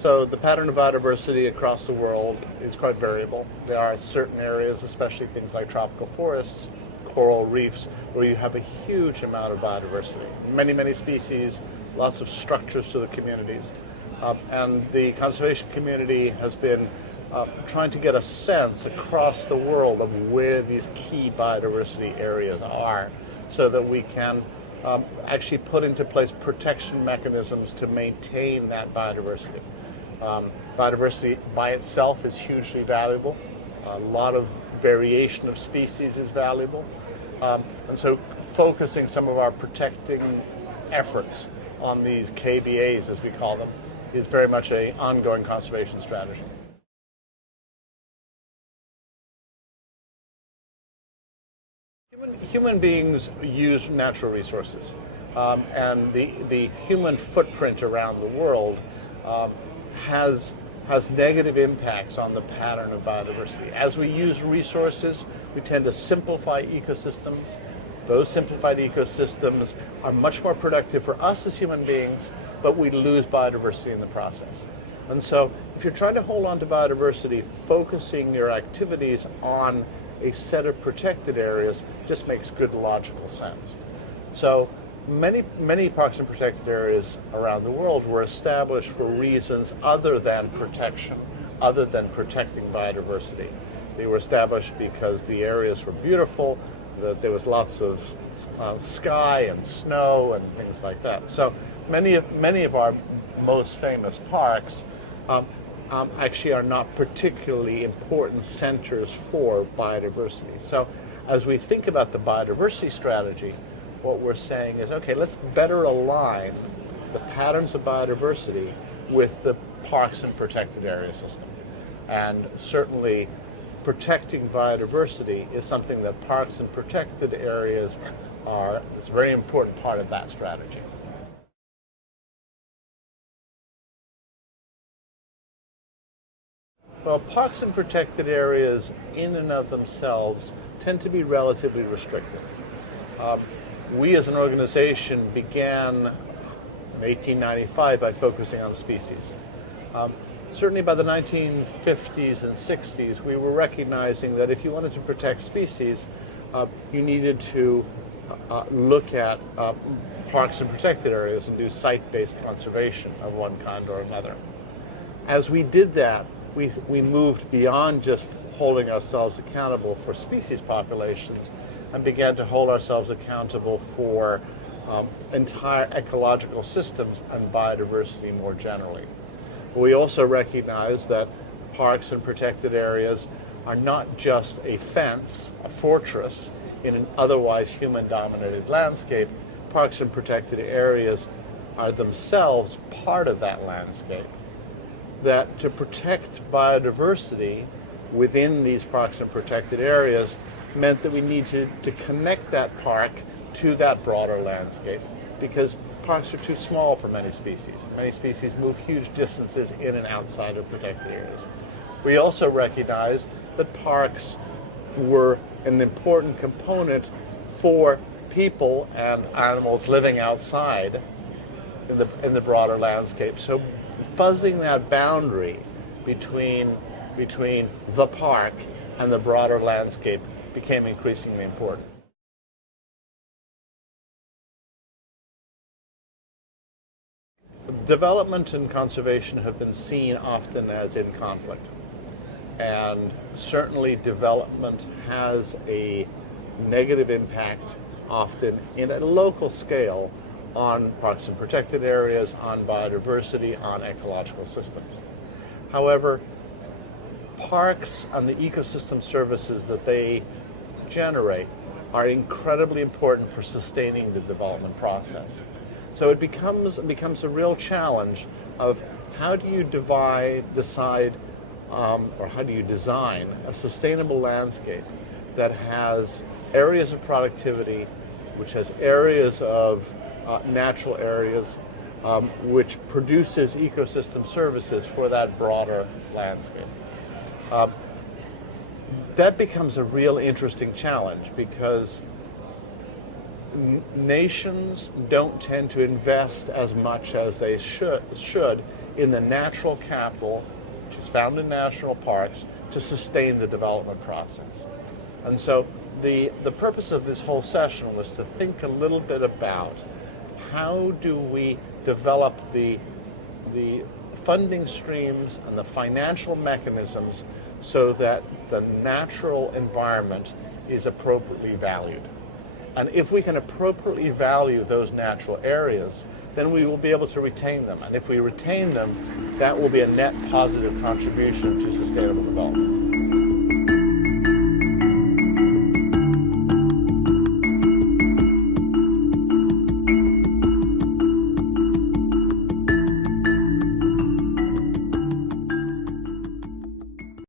So the pattern of biodiversity across the world is quite variable. There are certain areas, especially things like tropical forests, coral reefs, where you have a huge amount of biodiversity. Many, many species, lots of structures to the communities. And the conservation community has been trying to get a sense across the world of where these key biodiversity areas are so that we can actually put into place protection mechanisms to maintain that biodiversity. Biodiversity by itself is hugely valuable. A lot of variation of species is valuable. And so focusing some of our protecting efforts on these KBAs, as we call them, is very much an ongoing conservation strategy. Human beings use natural resources, and the human footprint around the world has negative impacts on the pattern of biodiversity. As we use resources, we tend to simplify ecosystems. Those simplified ecosystems are much more productive for us as human beings, but we lose biodiversity in the process. And so if you're trying to hold on to biodiversity, focusing your activities on a set of protected areas just makes good logical sense. So many parks and protected areas around the world were established for reasons other than protection, other than protecting biodiversity. They were established because the areas were beautiful, that there was lots of sky and snow and things like that. So many of our most famous parks actually are not particularly important centers for biodiversity. So as we think about the biodiversity strategy, what we're saying is, okay, let's better align the patterns of biodiversity with the parks and protected area system. And certainly protecting biodiversity is something that parks and protected areas is a very important part of that strategy. Well, parks and protected areas in and of themselves tend to be relatively restricted. We as an organization began in 1895 by focusing on species. Certainly by the 1950s and 60s, we were recognizing that if you wanted to protect species, you needed to look at parks and protected areas and do site-based conservation of one kind or another. As we did that, we moved beyond just holding ourselves accountable for species populations and began to hold ourselves accountable for entire ecological systems and biodiversity more generally. We also recognize that parks and protected areas are not just a fence, a fortress in an otherwise human-dominated landscape. Parks and protected areas are themselves part of that landscape. That to protect biodiversity within these parks and protected areas meant that we need to connect that park to that broader landscape, because parks are too small for many species. Many species move huge distances in and outside of protected areas. We also recognized that parks were an important component for people and animals living outside in the broader landscape. So fuzzing that boundary between the park and the broader landscape became increasingly important. Development and conservation have been seen often as in conflict. And certainly development has a negative impact often in a local scale on parks and protected areas, on biodiversity, on ecological systems. However, parks and the ecosystem services that they generate are incredibly important for sustaining the development process. So it becomes a real challenge of how do you decide or how do you design a sustainable landscape that has areas of productivity, which has areas of natural areas, which produces ecosystem services for that broader landscape. That becomes a real interesting challenge, because nations don't tend to invest as much as they should in the natural capital, which is found in national parks, to sustain the development process. And so the purpose of this whole session was to think a little bit about how do we develop the funding streams and the financial mechanisms so that the natural environment is appropriately valued. And if we can appropriately value those natural areas, then we will be able to retain them. And if we retain them, that will be a net positive contribution to sustainable development.